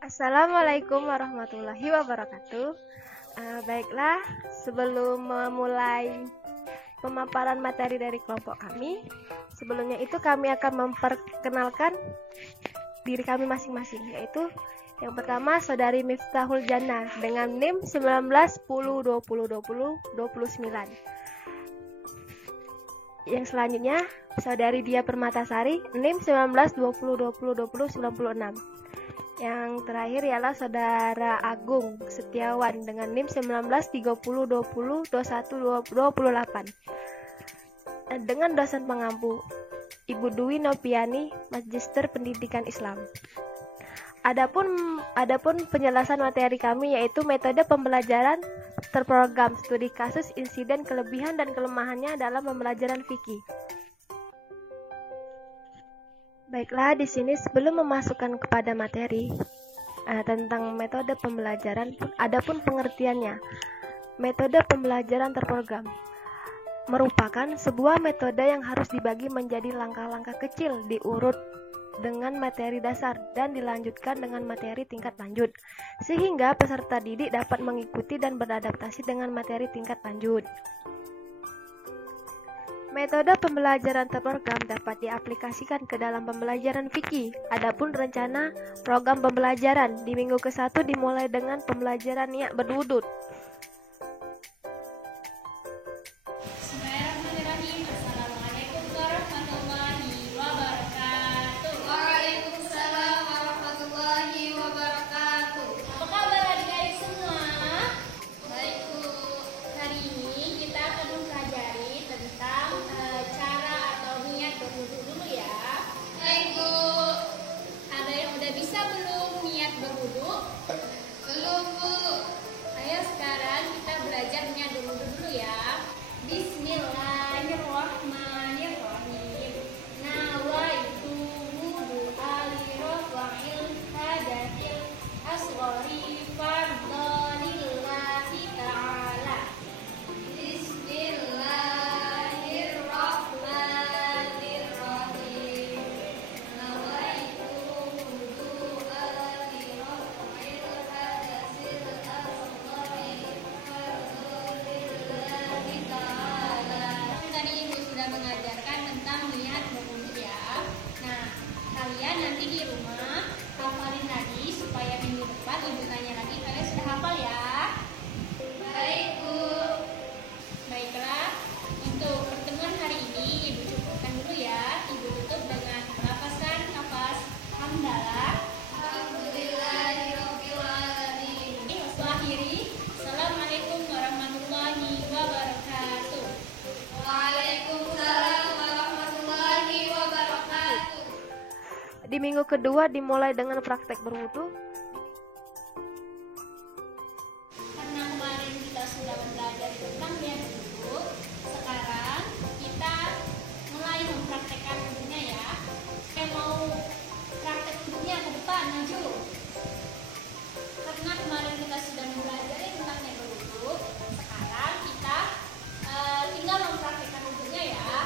Assalamualaikum warahmatullahi wabarakatuh. Baiklah, sebelum memulai pemaparan materi dari kelompok kami, sebelumnya itu kami akan memperkenalkan diri kami masing-masing, yaitu yang pertama Saudari Miftahul Jannah dengan NIM 19 10 20 20 29. Yang selanjutnya Saudari Dia Permatasari NIM 19 20 20 20 96. Yang terakhir ialah Saudara Agung Setiawan dengan NIM 19 30 20 21 28. Dengan dosen pengampu Ibu Dwi Nopiani, Magister Pendidikan Islam. Adapun penjelasan materi kami yaitu metode pembelajaran terprogram, studi kasus, insiden, kelebihan dan kelemahannya dalam pembelajaran fikih. Baiklah, di sini sebelum memasukkan kepada materi tentang metode pembelajaran, adapun pengertiannya. Metode pembelajaran terprogram merupakan sebuah metode yang harus dibagi menjadi langkah-langkah kecil diurut dengan materi dasar dan dilanjutkan dengan materi tingkat lanjut, sehingga peserta didik dapat mengikuti dan beradaptasi dengan materi tingkat lanjut. Metode pembelajaran terprogram dapat diaplikasikan ke dalam pembelajaran fikih. Adapun rencana program pembelajaran di minggu ke-1 dimulai dengan pembelajaran niat berwudhu. Bismillahirrahmanirrahim. Assalamualaikum warahmatullahi wabarakatuh. Waalaikumsalam warahmatullahi wabarakatuh. Apa kabar adik-adik semua? Baik, Bu. Hari ini kita akan mempelajari tentang cara atau niat berwudu dulu ya. Baik, Bu. Ada yang udah bisa belum niat berwudu? Belum, Bu. Ayo sekarang kita belajar niat berwudu dulu ya. Bismillahirrahmanirrahim. Nawaitu wudu'a li rafa'il hadatil asghari fardhalillahi ta'ala. Bismillahirrahmanirrahim. Nawaitu wudu'a li rafa'il hadasil asghari fardhalillahi ta'ala. Tadi Ibu sudah mengajarkan tentang niat berwudu ya. Nah, kalian nanti di rumah hafalin lagi supaya minggu depan Ibu tanya lagi kalian sudah hafal ya. Baik, Bu. Baiklah, untuk pertemuan hari ini Ibu cukupkan dulu ya. Ibu tutup dengan pelepasan nafas hamdalah. Alhamdulillahirabbil alamin. Waktu akhiri. Assalamualaikum warahmatullahi wabarakatuh. Waalaikumsalam warahmatullahi wabarakatuh. Di minggu kedua dimulai dengan praktek berwudu. Karena kemarin kita sudah belajar tentang niat wudu, sekarang kita mulai mempraktekkan wudunya ya. Saya mau praktek wudunya ke depan, maju. Karena kemarin kita sudah mempelajari tentang niat berwudu, sekarang kita tinggal mempraktekkan wudunya ya.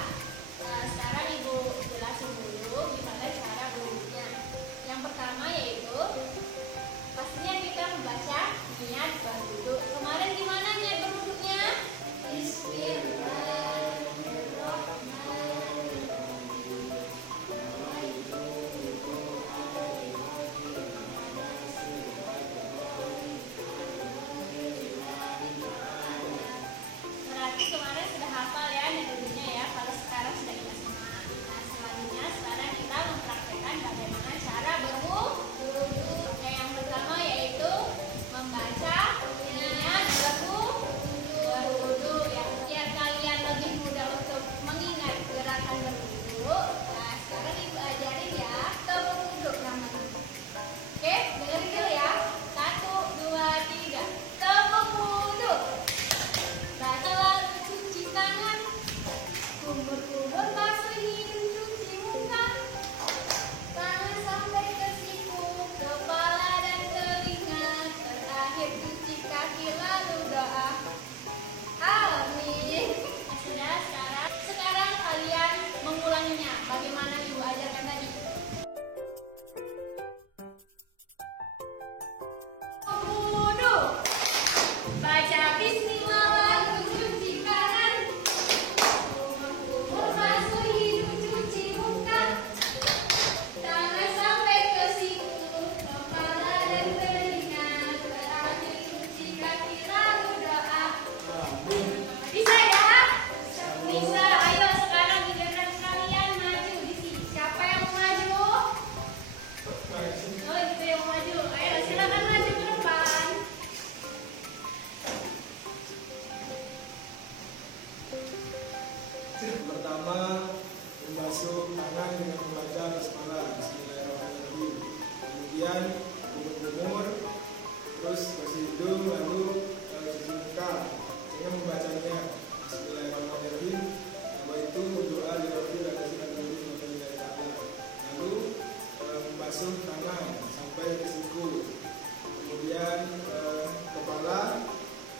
Sekarang Ibu jelasin dulu gimana cara berwudunya. Yang pertama yaitu kemudian kumur-kumur, terus bersih hidung, lalu cuci muka dengan membacanya Bismillahirrahmanirrahim, yaitu doa di Rabbil Alamin, lalu membasuh tangan sampai ke siku, kemudian kepala,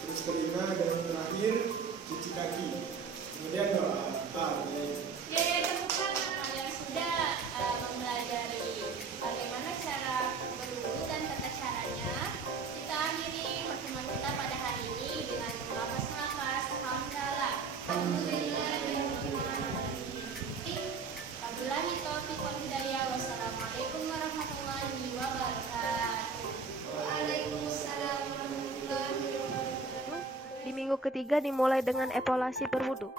terus telinga, dan terakhir cuci kaki, kemudian doa. Kalian sudah mempelajari bagaimana cara berwudu dan tata caranya. Kita akhiri pertemuan kita pada hari ini dengan melafaz nafas hamdalah. Wabillahi taufiq wal hidayah. Wassalamualaikum warahmatullahi wabarakatuh. Waalaikumsalam warahmatullahi wabarakatuh. Di minggu ketiga dimulai dengan evaluasi berwudu.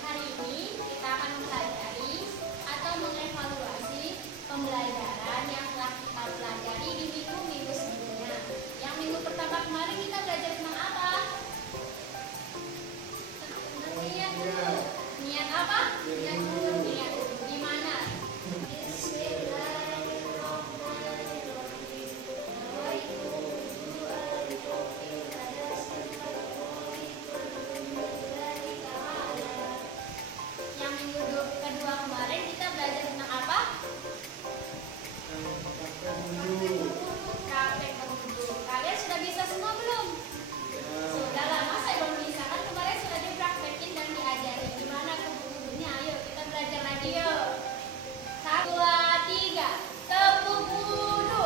Hari ini kita akan mempelajari atau mengevaluasi pembelajaran yang telah kita pelajari di minggu-minggu sebelumnya. Yang minggu pertama kemarin kita belajar tentang apa? Tentang niat dulu. Niat apa? Niat dulu. Niat dulu. Di mana? Yang minggu kedua kemarin kita belajar tentang apa? Praktek berwudu. Kalian sudah bisa semua belum? Sudah lama saya belum bisa, kan kemarin sudah dipraktekin dan diajari gimana berwudunya. Ayo kita belajar lagi yuk. 1, 2, 3, tepuk wudu.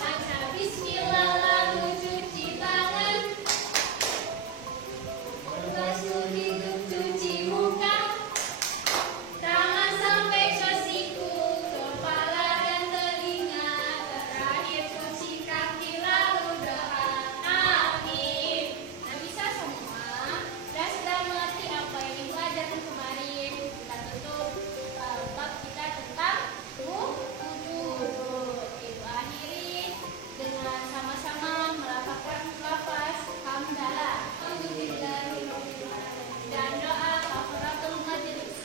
Baca bismillah lalu cuci tangan. Basuh hidung, cuci muka. Tangan sampai ke siku, kepala dan telinga. Terakhir cuci kaki lalu doa. Amin. Nah, bisa semua. Dan sudah mengerti apa yang dipelajari kemarin. Kita tutup bab kita tentang wudu. Itu akhiri dengan sama-sama melafazkan lafaz hamdalah. Dan doa kafaratul majlis.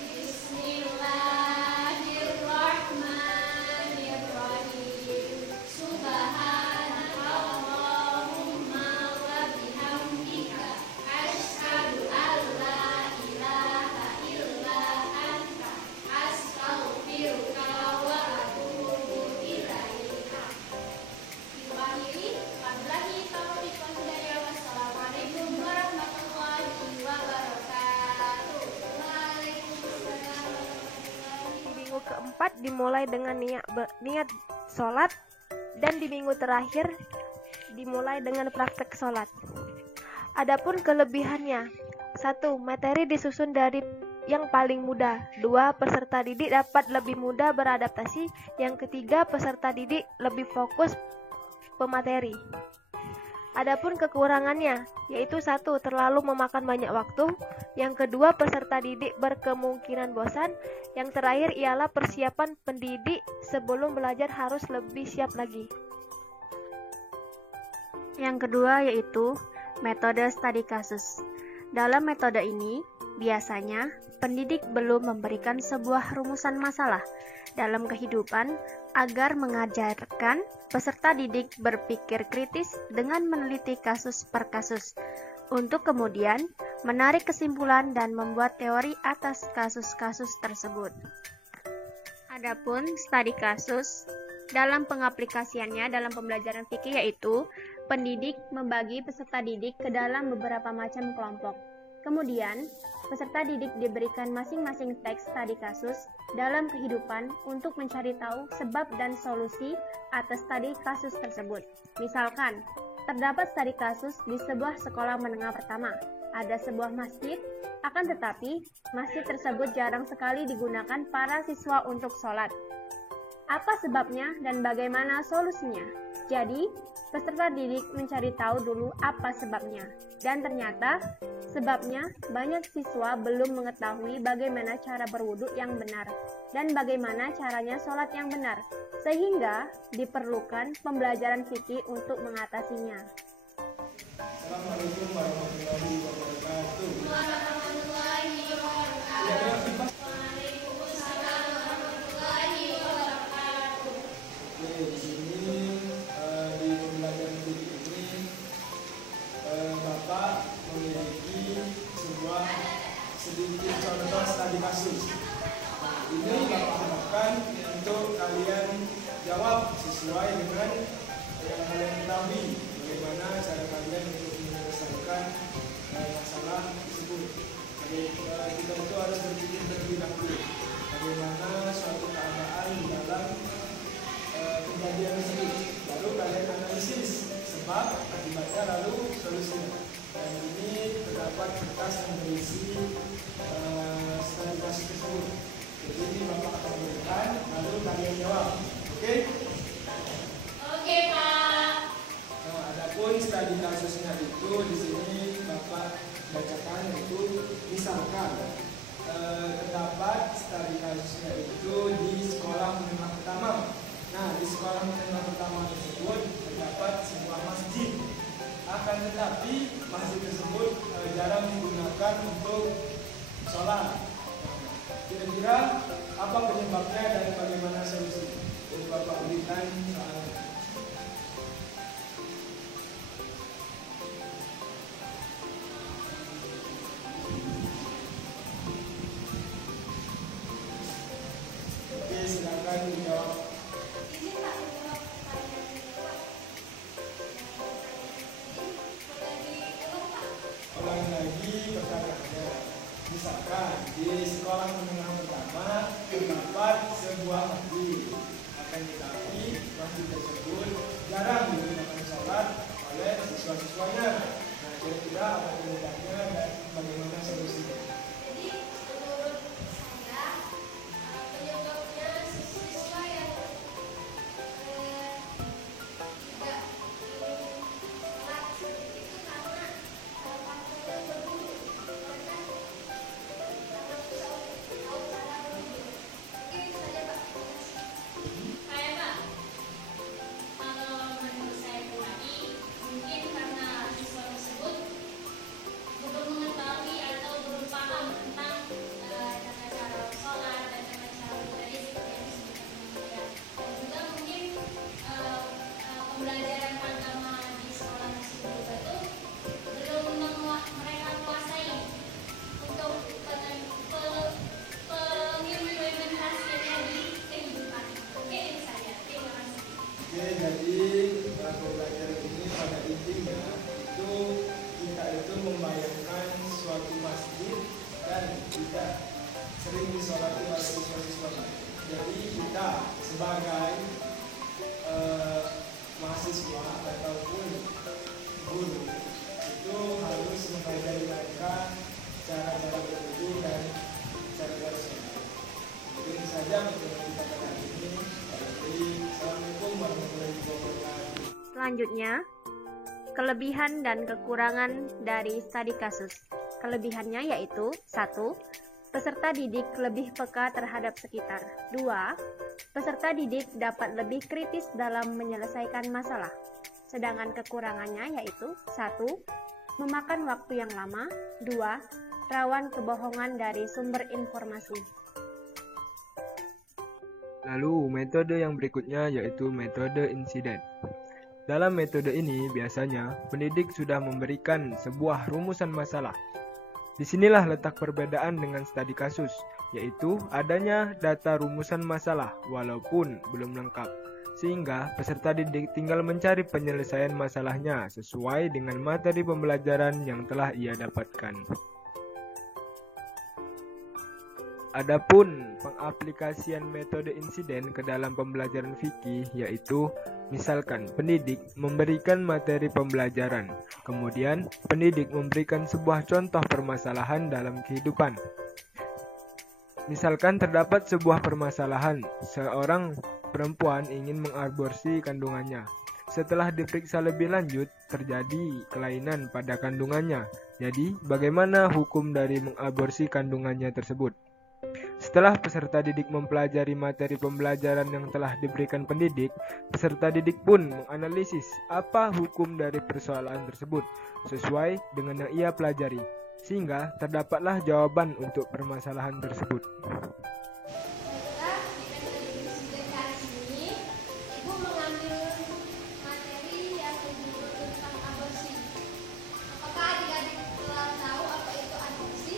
Bismillahirrahmanirrahim. Subhanakallahumma wa bihamdika asyhadu an la ilaha illa anta astaghfiruka wa atubu ilaika. Itu akhiri. Wabillahi taufiq wal hidayah. Wassalamualaikum warahmatullahi wabarakatuh. Waalaikumsalam. Di minggu keempat dimulai dengan niat sholat, dan di minggu terakhir dimulai dengan praktek sholat. Adapun kelebihannya: 1. Materi disusun dari yang paling mudah. 2. Peserta didik dapat lebih mudah beradaptasi. Yang ketiga, peserta didik lebih fokus pemateri. Adapun kekurangannya, yaitu 1. Terlalu memakan banyak waktu. Yang kedua, peserta didik berkemungkinan bosan. Yang terakhir ialah persiapan pendidik sebelum belajar harus lebih siap lagi. Yang kedua yaitu metode studi kasus. Dalam metode ini, biasanya pendidik belum memberikan sebuah rumusan masalah dalam kehidupan agar mengajarkan peserta didik berpikir kritis dengan meneliti kasus per kasus, untuk kemudian menarik kesimpulan dan membuat teori atas kasus-kasus tersebut. Adapun studi kasus dalam pengaplikasiannya dalam pembelajaran fikih, yaitu pendidik membagi peserta didik ke dalam beberapa macam kelompok. Kemudian, peserta didik diberikan masing-masing teks studi kasus dalam kehidupan untuk mencari tahu sebab dan solusi atas studi kasus tersebut. Misalkan, terdapat studi kasus di sebuah sekolah menengah pertama. Ada sebuah masjid, akan tetapi masjid tersebut jarang sekali digunakan para siswa untuk sholat. Apa sebabnya dan bagaimana solusinya? Jadi, peserta didik mencari tahu dulu apa sebabnya. Dan ternyata, sebabnya banyak siswa belum mengetahui bagaimana cara berwudu yang benar dan bagaimana caranya sholat yang benar, sehingga diperlukan pembelajaran fikih untuk mengatasinya. Assalamualaikum warahmatullahi wabarakatuh. Warahmatullahi wabarakatuh. Waalaikumsalam kalian jawab sesuai dengan yang kalian ketahui bagaimana cara kalian untuk menyelesaikan masalah tersebut. Jadi kita itu harus berpikir terlebih dahulu bagaimana suatu keadaan di dalam kejadian tersebut. Lalu kalian analisis sebab akibatnya lalu solusinya. Dan ini terdapat kertas yang berisi studi kasus tersebut. Jadi ini Bapak akan berikan, lalu kalian jawab. Oke? Oke, Pak. Nah, adapun studi kasusnya itu di sini Bapak bacakan, yaitu misalkan terdapat studi kasusnya itu di sekolah menengah pertama. Nah, di sekolah menengah pertama tersebut terdapat sebuah masjid. Akan tetapi masjid tersebut jarang digunakan untuk sholat. Kira-kira apa penyebabnya dan bagaimana solusi? Jadi Bapak berikan soalnya. Oke, silakan dijawab. Izin Pak, menjawab pertanyaan ini, Pak. Boleh diulang, Pak? Ulangi lagi pertanyaannya. Misalkan di sekolah menengah pertama terdapat sebuah masjid. Akan tetapi masjid tersebut jarang digunakan sholat oleh siswa-siswanya. Nah, kira-kira apa penyebabnya dan bagaimana solusinya? Jadi menurut saya penyebabnya siswa yang tidak ingin sholat seperti itu karena faktornya berburu. Mereka karena susah untuk tahu cara berburu. Mungkin itu saja Pak. Saya, Pak, kalau menurut saya pribadi, mungkin karena siswa tersebut belum mengetahui atau belum paham tentang cara-cara sholat dan cara-cara beribadah seperti yang disebutkan dan juga mungkin pembelajaran agama di sekolah tersebut juga tuh belum mereka kuasai untuk pengimplementasiannya di kehidupan. Oke, itu saja. Terima kasih. Oke, jadi pembelajaran ini pada intinya itu kita itu membayangkan suatu masjid dan tidak sering disolati oleh siswa-siswa. Jadi kita sebagai mahasiswa ataupun guru itu harus mempelajari mereka cara-cara berwudu dan cara-cara sholat. Mungkin itu saja untuk kita kali ini. Jadi, Assalamualaikum warahmatullahi wabarakatuh. Selanjutnya, kelebihan dan kekurangan dari studi kasus. Kelebihannya yaitu 1. Peserta didik lebih peka terhadap sekitar. 2. Peserta didik dapat lebih kritis dalam menyelesaikan masalah. Sedangkan kekurangannya yaitu 1. Memakan waktu yang lama. 2. Rawan kebohongan dari sumber informasi. Lalu, metode yang berikutnya yaitu metode insiden. Dalam metode ini, biasanya pendidik sudah memberikan sebuah rumusan masalah. Disinilah letak perbedaan dengan studi kasus, yaitu adanya data rumusan masalah walaupun belum lengkap. Sehingga peserta didik tinggal mencari penyelesaian masalahnya sesuai dengan materi pembelajaran yang telah ia dapatkan. Adapun pengaplikasian metode insiden ke dalam pembelajaran fikih yaitu misalkan pendidik memberikan materi pembelajaran, kemudian pendidik memberikan sebuah contoh permasalahan dalam kehidupan. Misalkan terdapat sebuah permasalahan, seorang perempuan ingin mengaborsi kandungannya. Setelah diperiksa lebih lanjut, terjadi kelainan pada kandungannya. Jadi, bagaimana hukum dari mengaborsi kandungannya tersebut? Setelah peserta didik mempelajari materi pembelajaran yang telah diberikan pendidik, peserta didik pun menganalisis apa hukum dari persoalan tersebut sesuai dengan yang ia pelajari, sehingga terdapatlah jawaban untuk permasalahan tersebut. Baiklah, di metode insiden kali ini, Ibu mengambil materi yang berjudul tentang aborsi. Apakah adik-adik telah tahu apa itu aborsi?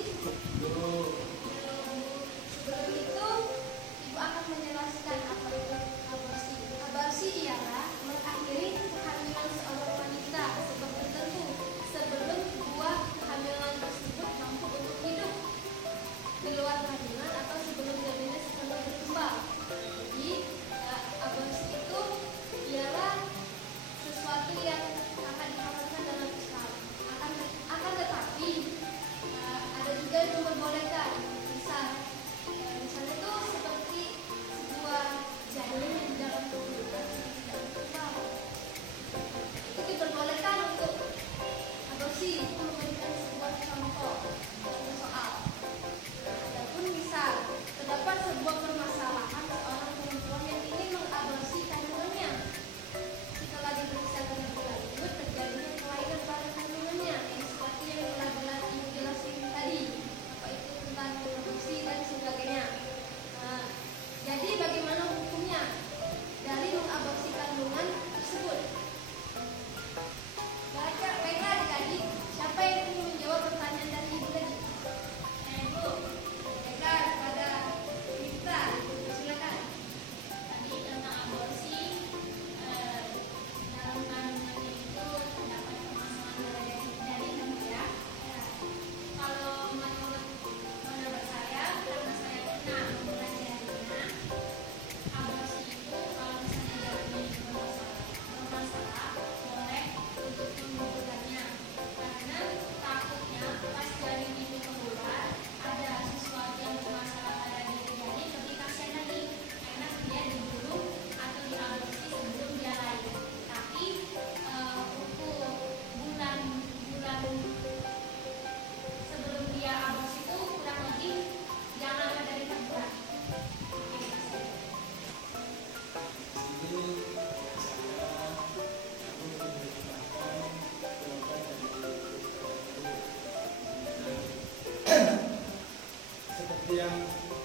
Sebelum itu, Ibu akan menjelaskan apa itu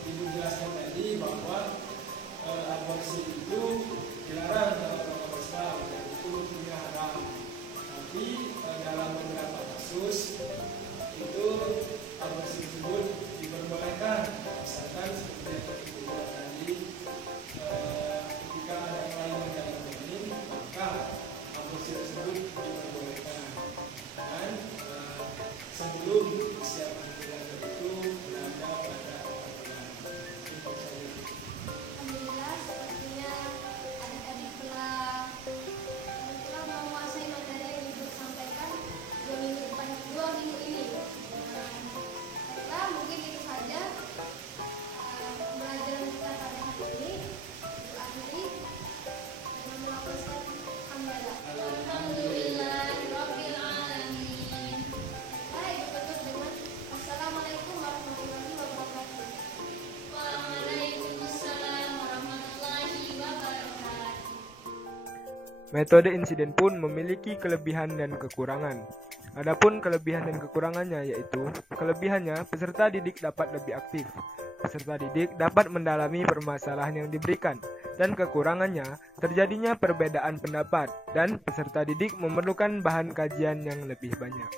Ibu jelaskan tadi bahwa aborsi itu dilarang dalam agama Islam dan itu hukumnya haram. Tapi dalam beberapa kasus itu aborsi tersebut diperbolehkan, misalkan seperti yang kita tadi, ketika ada kelainan dalam janin maka aborsi tersebut diperbolehkan, dan sebelum usia kehamilan itu berada pada 4 bulan. Alhamdulillah, sepertinya adik-adik telah menguasai materi yang ibu sampaikan 2 minggu ini. Mungkin itu saja pembelajaran kita pada hari ini. Ibu akhiri dengan melafazkan hamdalah. Alhamdulillahirabbil alamin. Baik, ibu tutup dengan Assalamualaikum warahmatullahi wabarakatuh. Waalaikumsalam warahmatullahi wabarakatuh. Metode insiden pun memiliki kelebihan dan kekurangan. Adapun kelebihan dan kekurangannya yaitu, kelebihannya peserta didik dapat lebih aktif, peserta didik dapat mendalami permasalahan yang diberikan, dan kekurangannya terjadinya perbedaan pendapat dan peserta didik memerlukan bahan kajian yang lebih banyak.